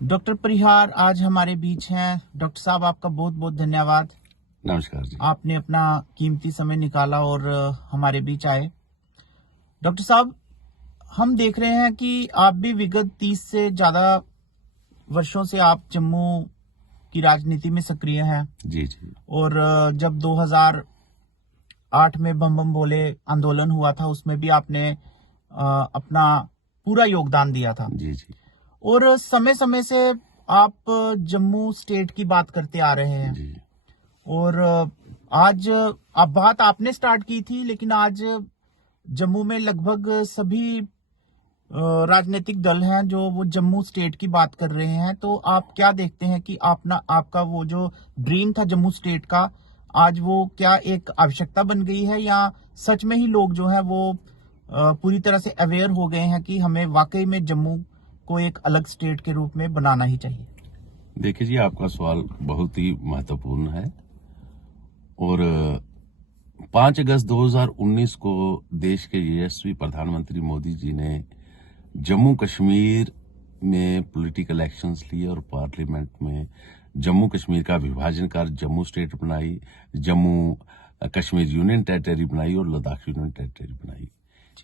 Doctor परिहार आज हमारे बीच हैं। डॉक्टर साहब, आपका बहुत बहुत धन्यवाद। नमस्कार जी। आपने अपना कीमती समय निकाला और हमारे बीच आए। डॉक्टर साहब, हम देख रहे हैं कि आप भी विगत 30 से ज्यादा वर्षों से आप जम्मू की राजनीति में सक्रिय हैं। जी जी। और जब 2008 में बम बम बोले आंदोलन हुआ था, उसमें भी आपने अपना पूरा योगदान दिया था। जी जी। और समय समय से आप जम्मू स्टेट की बात करते आ रहे हैं। जी और आज अब बात आपने स्टार्ट की थी, लेकिन आज जम्मू में लगभग सभी राजनीतिक दल हैं जो वो जम्मू स्टेट की बात कर रहे हैं। तो आप क्या देखते हैं कि आपका वो जो ड्रीम था जम्मू स्टेट का, आज वो क्या एक आवश्यकता बन गई है, या सच में ही लोग जो है वो पूरी तरह से अवेयर हो गए हैं कि हमें वाकई में जम्मू को एक अलग स्टेट के रूप में बनाना ही चाहिए? देखिए जी, आपका सवाल बहुत ही महत्वपूर्ण है। और 5 अगस्त 2019 को देश के यशस्वी प्रधानमंत्री मोदी जी ने जम्मू कश्मीर में पॉलिटिकल एक्शंस लिए और पार्लियामेंट में जम्मू कश्मीर का विभाजन कर जम्मू स्टेट बनाई, जम्मू कश्मीर यूनियन टेरिटरी बनाई और लद्दाख यूनियन टेरिटरी बनाई।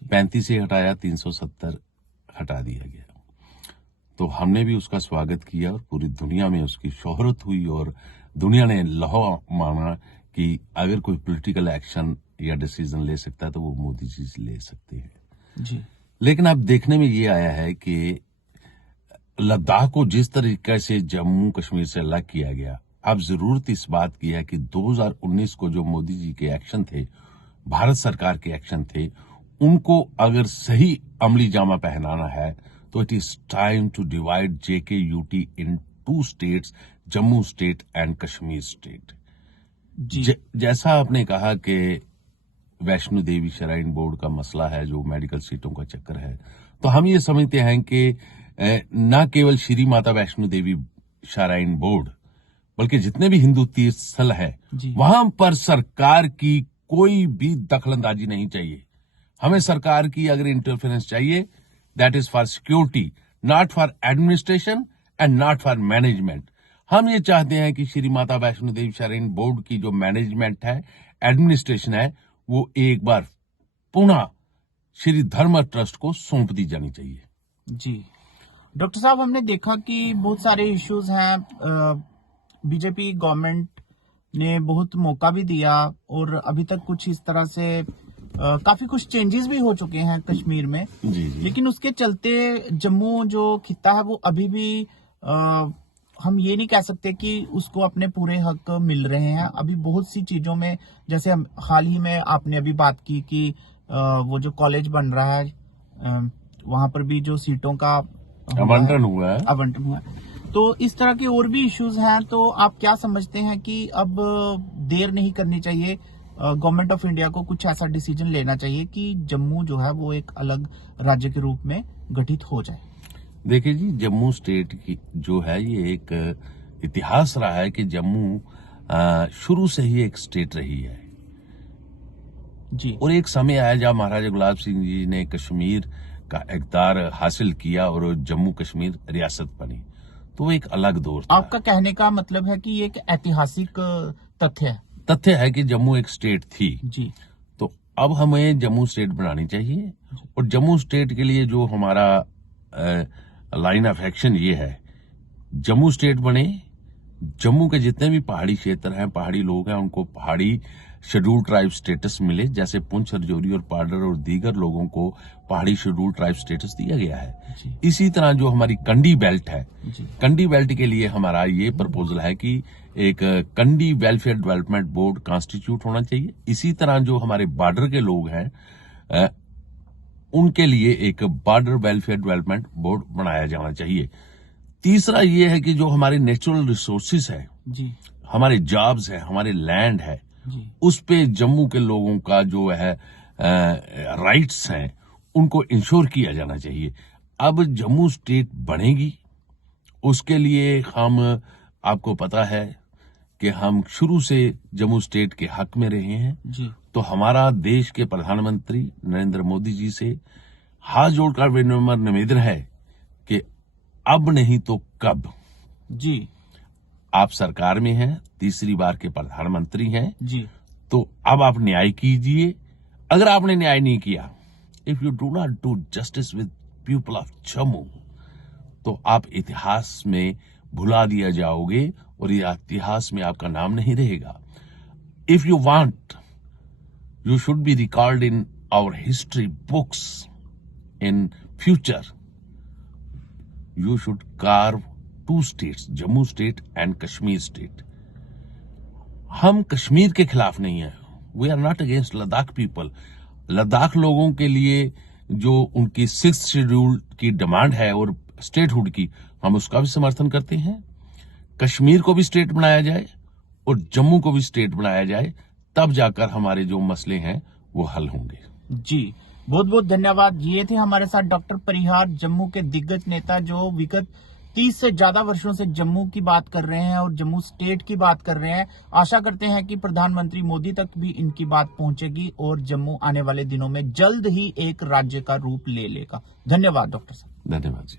35 से हटाया, 370 हटा दिया गया। तो हमने भी उसका स्वागत किया और पूरी दुनिया में उसकी शोहरत हुई और दुनिया ने लहो माना कि अगर कोई पॉलिटिकल एक्शन या डिसीजन ले सकता है तो वो मोदी जी ले सकते हैं जी। लेकिन अब देखने में ये आया है कि लद्दाख को जिस तरीके से जम्मू कश्मीर से अलग किया गया, अब जरूरत इस बात की है कि 2019 को जो मोदी जी के एक्शन थे, भारत सरकार के एक्शन थे, उनको अगर सही अमली जामा पहनाना है तो it is time to divide JKUT in 2 states, Jammu state and Kashmir state. जैसा आपने कहा कि वैष्णो देवी श्राइन बोर्ड का मसला है, जो मेडिकल सीटों का चक्कर है, तो हम ये समझते हैं कि न केवल श्री माता वैष्णो देवी श्राइन बोर्ड, बल्कि जितने भी हिंदू तीर्थ स्थल है, वहां पर सरकार की कोई भी दखलंदाजी नहीं चाहिए। हमें सरकार की अगर इंटरफेरेंस चाहिए, that is for security, not for administration and not for management. हम ये चाहते हैं कि श्री माता वैष्णो देवी श्राइन बोर्ड की जो मैनेजमेंट है, एडमिनिस्ट्रेशन है, वो एक बार पुनः श्री धर्म ट्रस्ट को सौंप दी जानी चाहिए। जी डॉक्टर साहब, हमने देखा कि बहुत सारे इश्यूज हैं। बीजेपी गवर्नमेंट ने बहुत मौका भी दिया और अभी तक कुछ इस तरह से काफी कुछ चेंजेस भी हो चुके हैं कश्मीर में। जी जी। लेकिन उसके चलते जम्मू जो खिता है वो अभी भी हम ये नहीं कह सकते कि उसको अपने पूरे हक मिल रहे हैं। अभी बहुत सी चीजों में, जैसे हाल ही में आपने अभी बात की कि वो जो कॉलेज बन रहा है, वहां पर भी जो सीटों का आवंटन हुआ है। तो इस तरह के और भी इश्यूज हैं। तो आप क्या समझते हैं कि अब देर नहीं करनी चाहिए, गवर्नमेंट ऑफ इंडिया को कुछ ऐसा डिसीजन लेना चाहिए कि जम्मू जो है वो एक अलग राज्य के रूप में गठित हो जाए? देखिए जी, जम्मू स्टेट की जो है, ये एक इतिहास रहा है कि जम्मू शुरू से ही एक स्टेट रही है जी। और एक समय आया जब महाराजा गुलाब सिंह जी ने कश्मीर का इक़्तिदार हासिल किया और जम्मू कश्मीर रियासत बनी, तो वो एक अलग दौर था। आपका कहने का मतलब है कि ये एक ऐतिहासिक तथ्य है कि जम्मू एक स्टेट थी जी। तो अब हमें जम्मू स्टेट बनानी चाहिए और जम्मू स्टेट के लिए जो हमारा लाइन ऑफ एक्शन ये है, जम्मू स्टेट बने, जम्मू के जितने भी पहाड़ी क्षेत्र हैं, पहाड़ी लोग हैं, उनको पहाड़ी शेड्यूल ट्राइब स्टेटस मिले, जैसे पुंछ, राजौरी और पाडर और दीगर लोगों को पहाड़ी शेड्यूल ट्राइब स्टेटस दिया गया है। इसी तरह जो हमारी कंडी बेल्ट है, कंडी बेल्ट के लिए हमारा ये प्रपोजल है कि एक कंडी वेलफेयर डेवलपमेंट बोर्ड कॉन्स्टिट्यूट होना चाहिए। इसी तरह जो हमारे बॉर्डर के लोग हैं, उनके लिए एक बॉर्डर वेलफेयर डेवलपमेंट बोर्ड बनाया जाना चाहिए। तीसरा ये है कि जो हमारे नेचुरल रिसोर्सेज है, हमारे जॉब्स है, हमारे लैंड है, उस पे जम्मू के लोगों का जो है राइट्स हैं, उनको इंश्योर किया जाना चाहिए। अब जम्मू स्टेट बनेगी, उसके लिए हम, आपको पता है कि हम शुरू से जम्मू स्टेट के हक में रहे हैं। तो हमारा देश के प्रधानमंत्री नरेंद्र मोदी जी से हाथ जोड़कर विनम्र निवेदन है कि अब नहीं तो कब? जी आप सरकार में हैं, तीसरी बार के प्रधानमंत्री हैं, जी तो अब आप न्याय कीजिए। अगर आपने न्याय नहीं किया, if you do not do justice with people of Jammu, तो आप इतिहास में भुला दिया जाओगे और ये इतिहास में आपका नाम नहीं रहेगा। If you want, you should be recalled in our history books in future. You should carve two states, Jammu state and Kashmir state. हम कश्मीर के खिलाफ नहीं है। We are not against Ladakh people. Ladakh लोगों के लिए जो उनकी 6th शेड्यूल की डिमांड है और स्टेटहुड की, हम उसका भी समर्थन करते हैं। कश्मीर को भी स्टेट बनाया जाए और जम्मू को भी स्टेट बनाया जाए, तब जाकर हमारे जो मसले हैं वो हल होंगे। जी बहुत बहुत धन्यवाद। ये थे हमारे साथ डॉक्टर परिहार, जम्मू के दिग्गज नेता जो विगत 30 से ज्यादा वर्षों से जम्मू की बात कर रहे हैं और जम्मू स्टेट की बात कर रहे हैं। आशा करते हैं कि प्रधानमंत्री मोदी तक भी इनकी बात पहुंचेगी और जम्मू आने वाले दिनों में जल्द ही एक राज्य का रूप ले लेगा। धन्यवाद डॉक्टर साहब। धन्यवाद जी।